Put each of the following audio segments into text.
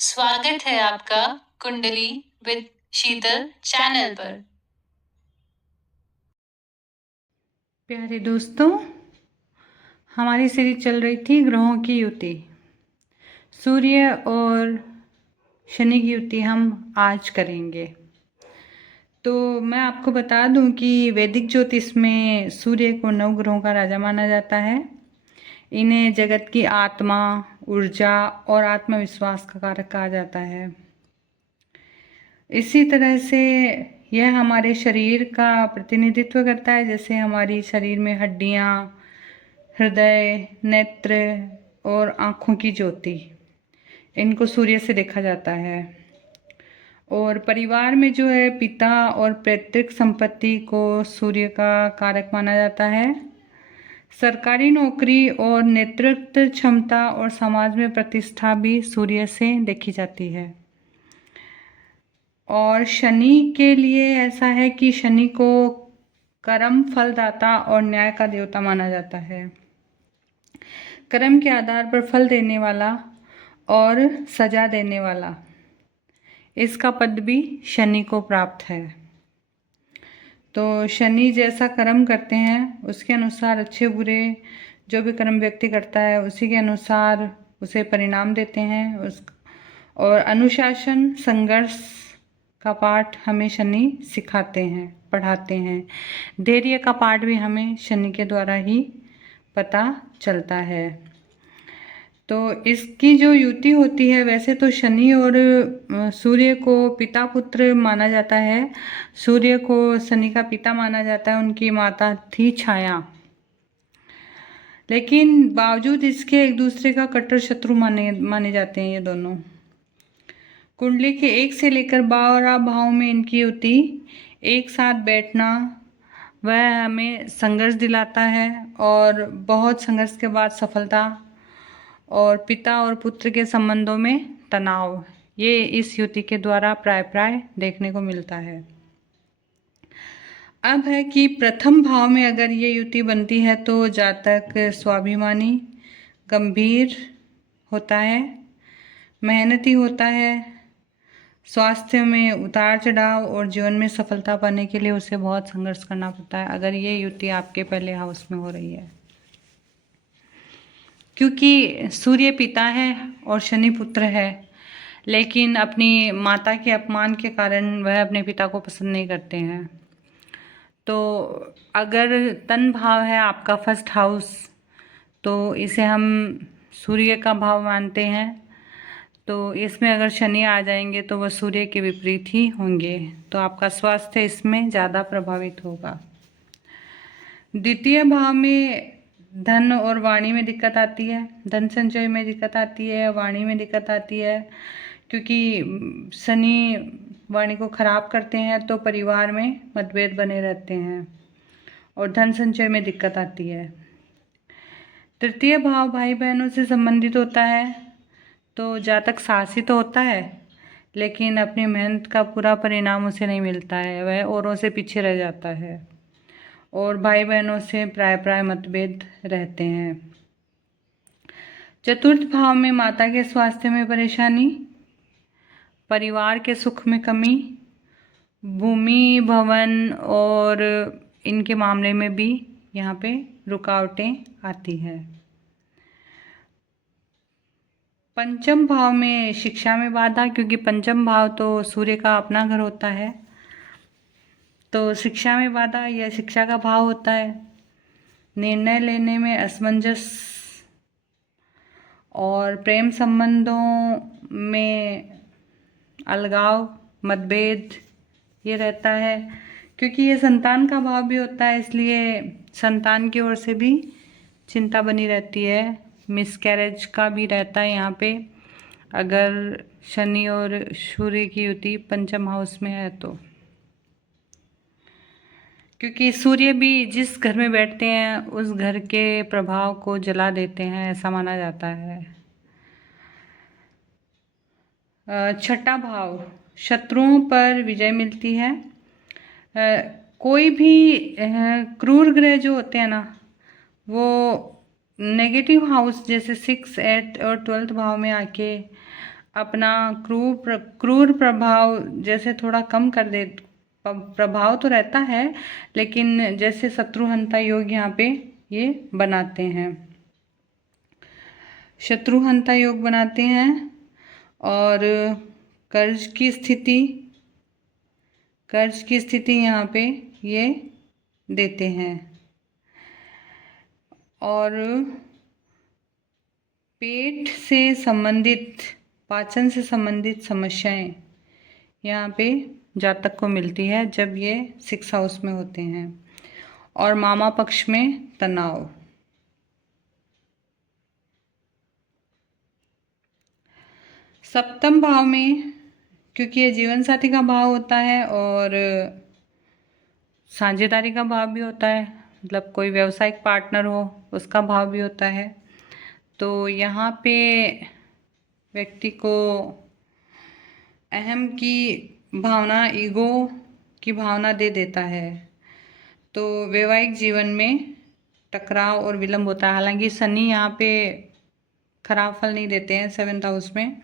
स्वागत है आपका कुंडली विद शीतल चैनल पर। प्यारे दोस्तों, हमारी सीरीज चल रही थी ग्रहों की युति। सूर्य और शनि की युति हम आज करेंगे। तो मैं आपको बता दूं कि वैदिक ज्योतिष में सूर्य को नव ग्रहों का राजा माना जाता है। इन्हें जगत की आत्मा, ऊर्जा और आत्मविश्वास का कारक कहा जाता है। इसी तरह से यह हमारे शरीर का प्रतिनिधित्व करता है, जैसे हमारी शरीर में हड्डियाँ, हृदय, नेत्र और आँखों की ज्योति, इनको सूर्य से देखा जाता है। और परिवार में जो है पिता और पैतृक संपत्ति को सूर्य का कारक माना जाता है। सरकारी नौकरी और नेतृत्व क्षमता और समाज में प्रतिष्ठा भी सूर्य से देखी जाती है। और शनि के लिए ऐसा है कि शनि को कर्म फलदाता और न्याय का देवता माना जाता है। कर्म के आधार पर फल देने वाला और सजा देने वाला, इसका पद भी शनि को प्राप्त है। तो शनि जैसा कर्म करते हैं उसके अनुसार अच्छे बुरे जो भी कर्म व्यक्ति करता है उसी के अनुसार उसे परिणाम देते हैं। और अनुशासन, संघर्ष का पाठ हमें शनि सिखाते हैं, पढ़ाते हैं। धैर्य का पाठ भी हमें शनि के द्वारा ही पता चलता है। तो इसकी जो युति होती है, वैसे तो शनि और सूर्य को पिता पुत्र माना जाता है। सूर्य को शनि का पिता माना जाता है, उनकी माता थी छाया। लेकिन बावजूद इसके एक दूसरे का कट्टर शत्रु माने जाते हैं ये दोनों। कुंडली के 1 से लेकर 12 भाव में इनकी युति एक साथ बैठना वह हमें संघर्ष दिलाता है, और बहुत संघर्ष के बाद सफलता, और पिता और पुत्र के संबंधों में तनाव, ये इस युति के द्वारा प्राय देखने को मिलता है। अब है कि प्रथम भाव में अगर ये युति बनती है तो जातक स्वाभिमानी, गंभीर होता है, मेहनती होता है, स्वास्थ्य में उतार चढ़ाव और जीवन में सफलता पाने के लिए उसे बहुत संघर्ष करना पड़ता है अगर ये युति आपके पहले हाउस में हो रही है। क्योंकि सूर्य पिता है और शनि पुत्र है, लेकिन अपनी माता के अपमान के कारण वह अपने पिता को पसंद नहीं करते हैं। तो अगर तन भाव है आपका फर्स्ट हाउस, तो इसे हम सूर्य का भाव मानते हैं। तो इसमें अगर शनि आ जाएंगे तो वह सूर्य के विपरीत ही होंगे, तो आपका स्वास्थ्य इसमें ज़्यादा प्रभावित होगा। द्वितीय भाव में धन और वाणी में दिक्कत आती है, धन संचय में दिक्कत आती है, वाणी में दिक्कत आती है, क्योंकि शनि वाणी को खराब करते हैं तो परिवार में मतभेद बने रहते हैं और धन संचय में दिक्कत आती है। तृतीय भाव भाई बहनों से संबंधित होता है, तो जातक साहसी तो होता है लेकिन अपनी मेहनत का पूरा परिणाम उसे नहीं मिलता है, वह औरों से पीछे रह जाता है और भाई बहनों से प्राय मतभेद रहते हैं। चतुर्थ भाव में माता के स्वास्थ्य में परेशानी, परिवार के सुख में कमी, भूमि भवन और इनके मामले में भी यहाँ पे रुकावटें आती है। पंचम भाव में शिक्षा में बाधा, क्योंकि पंचम भाव तो सूर्य का अपना घर होता है, तो शिक्षा में बाधा, यह शिक्षा का भाव होता है। निर्णय लेने में असमंजस और प्रेम संबंधों में अलगाव, मतभेद ये रहता है, क्योंकि ये संतान का भाव भी होता है, इसलिए संतान की ओर से भी चिंता बनी रहती है। मिसकैरेज का भी रहता है यहाँ पे, अगर शनि और सूर्य की युति पंचम हाउस में है तो, क्योंकि सूर्य भी जिस घर में बैठते हैं उस घर के प्रभाव को जला देते हैं, ऐसा माना जाता है। छठा भाव, शत्रुओं पर विजय मिलती है। कोई भी क्रूर ग्रह जो होते हैं ना, वो नेगेटिव हाउस जैसे 6, 8 और 12th भाव में आके अपना क्रूर प्रभाव जैसे थोड़ा कम कर दे। प्रभाव तो रहता है, लेकिन जैसे शत्रुहंता योग यहाँ पे ये बनाते हैं, शत्रुहंता योग बनाते हैं। और कर्ज की स्थिति यहाँ पे ये देते हैं। और पेट से संबंधित, पाचन से संबंधित समस्याएं यहाँ पे जातक को मिलती है जब ये 6 हाउस में होते हैं। और मामा पक्ष में तनाव। सप्तम भाव में, क्योंकि ये जीवन साथी का भाव होता है और साझेदारी का भाव भी होता है, मतलब कोई व्यावसायिक पार्टनर हो उसका भाव भी होता है, तो यहाँ पे व्यक्ति को अहम की भावना, ईगो की भावना दे देता है। तो वैवाहिक जीवन में टकराव और विलंब होता है। हालांकि शनि यहाँ पे खराब फल नहीं देते हैं 7th हाउस में।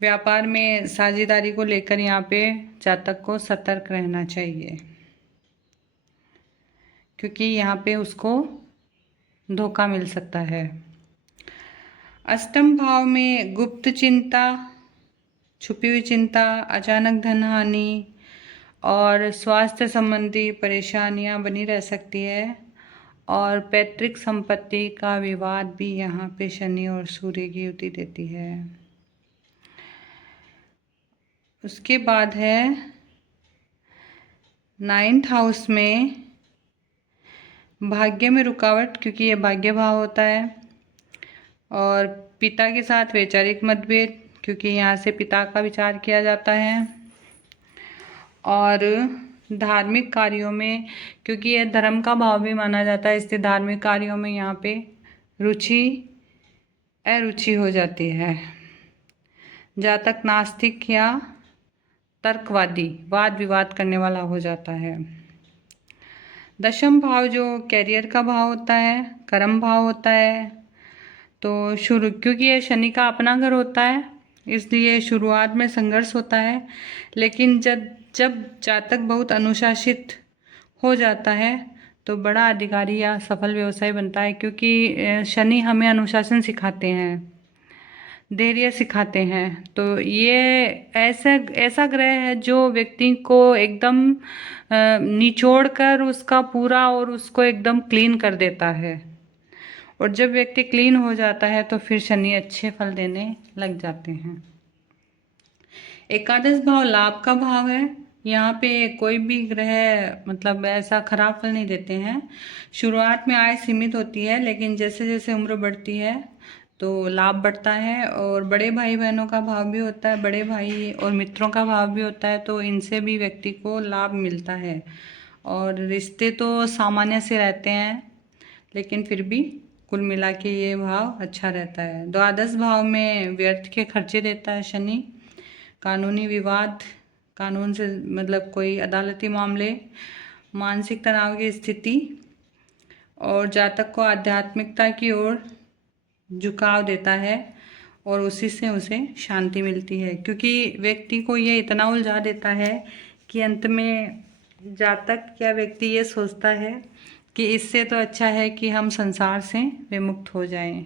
व्यापार में साझेदारी को लेकर यहाँ पे जातक को सतर्क रहना चाहिए, क्योंकि यहाँ पे उसको धोखा मिल सकता है। अष्टम भाव में गुप्त चिंता, छुपी हुई चिंता, अचानक धन हानि और स्वास्थ्य संबंधी परेशानियां बनी रह सकती है। और पैतृक संपत्ति का विवाद भी यहाँ पे शनि और सूर्य की युति देती है। उसके बाद है 9th हाउस में भाग्य में रुकावट, क्योंकि ये भाग्य भाव होता है। और पिता के साथ वैचारिक मतभेद, क्योंकि यहाँ से पिता का विचार किया जाता है। और धार्मिक कार्यों में, क्योंकि यह धर्म का भाव भी माना जाता है, इसलिए धार्मिक कार्यों में यहाँ पे अरुचि हो जाती है। जातक नास्तिक या तर्कवादी, वाद विवाद करने वाला हो जाता है। दशम भाव जो कैरियर का भाव होता है, कर्म भाव होता है, तो क्योंकि ये शनि का अपना घर होता है, इसलिए शुरुआत में संघर्ष होता है। लेकिन जब जातक बहुत अनुशासित हो जाता है तो बड़ा अधिकारी या सफल व्यवसायी बनता है, क्योंकि शनि हमें अनुशासन सिखाते हैं, धैर्य सिखाते हैं। तो ये ऐसा ग्रह है जो व्यक्ति को एकदम निचोड़ कर उसका पूरा और उसको एकदम क्लीन कर देता है। और जब व्यक्ति क्लीन हो जाता है तो फिर शनि अच्छे फल देने लग जाते हैं। एकादश भाव लाभ का भाव है। यहाँ पे कोई भी ग्रह मतलब ऐसा खराब फल नहीं देते हैं। शुरुआत में आय सीमित होती है, लेकिन जैसे जैसे उम्र बढ़ती है तो लाभ बढ़ता है। और बड़े भाई बहनों का भाव भी होता है, बड़े भाई और मित्रों का भाव भी होता है, तो इनसे भी व्यक्ति को लाभ मिलता है। और रिश्ते तो सामान्य से रहते हैं, लेकिन फिर भी कुल मिला के ये भाव अच्छा रहता है। द्वादश भाव में व्यर्थ के खर्चे देता है शनि। कानूनी विवाद, कानून से मतलब कोई अदालती मामले, मानसिक तनाव की स्थिति, और जातक को आध्यात्मिकता की ओर झुकाव देता है और उसी से उसे शांति मिलती है। क्योंकि व्यक्ति को ये इतना उलझा देता है कि अंत में जातक या व्यक्ति ये सोचता है कि इससे तो अच्छा है कि हम संसार से विमुक्त हो जाएं,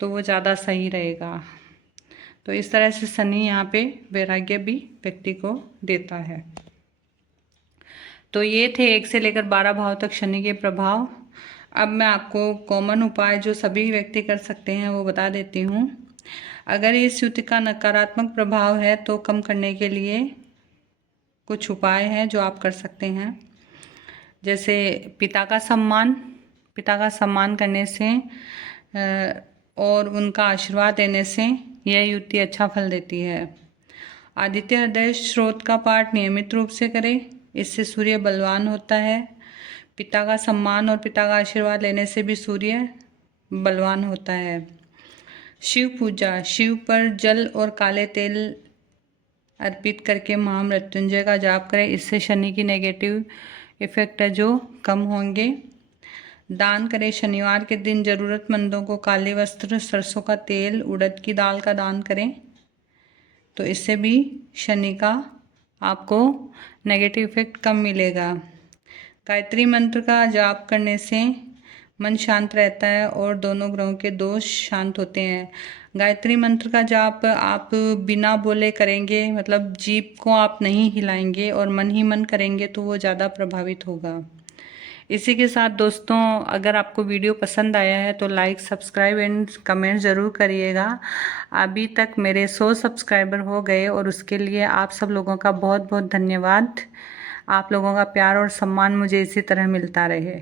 तो वो ज़्यादा सही रहेगा। तो इस तरह से शनि यहाँ पे वैराग्य भी व्यक्ति को देता है। तो ये थे 1 से लेकर 12 भाव तक शनि के प्रभाव। अब मैं आपको कॉमन उपाय जो सभी व्यक्ति कर सकते हैं वो बता देती हूँ। अगर इस युति का नकारात्मक प्रभाव है तो कम करने के लिए कुछ उपाय हैं जो आप कर सकते हैं। जैसे पिता का सम्मान करने से और उनका आशीर्वाद देने से यह युति अच्छा फल देती है। आदित्य हृदय स्रोत का पाठ नियमित रूप से करें, इससे सूर्य बलवान होता है। पिता का सम्मान और पिता का आशीर्वाद लेने से भी सूर्य बलवान होता है। शिव पूजा, शिव पर जल और काले तेल अर्पित करके महामृत्युंजय का जाप करें, इससे शनि की नेगेटिव इफेक्ट है जो कम होंगे। दान करें, शनिवार के दिन जरूरतमंदों को काले वस्त्र, सरसों का तेल, उड़द की दाल का दान करें, तो इससे भी शनि का आपको नेगेटिव इफेक्ट कम मिलेगा। गायत्री मंत्र का जाप करने से मन शांत रहता है और दोनों ग्रहों के दोष शांत होते हैं। गायत्री मंत्र का जाप आप बिना बोले करेंगे, मतलब जीभ को आप नहीं हिलाएंगे और मन ही मन करेंगे तो वो ज़्यादा प्रभावित होगा। इसी के साथ दोस्तों, अगर आपको वीडियो पसंद आया है तो लाइक, सब्सक्राइब एंड कमेंट ज़रूर करिएगा। अभी तक मेरे 100 सब्सक्राइबर हो गए और उसके लिए आप सब लोगों का बहुत बहुत धन्यवाद। आप लोगों का प्यार और सम्मान मुझे इसी तरह मिलता रहे।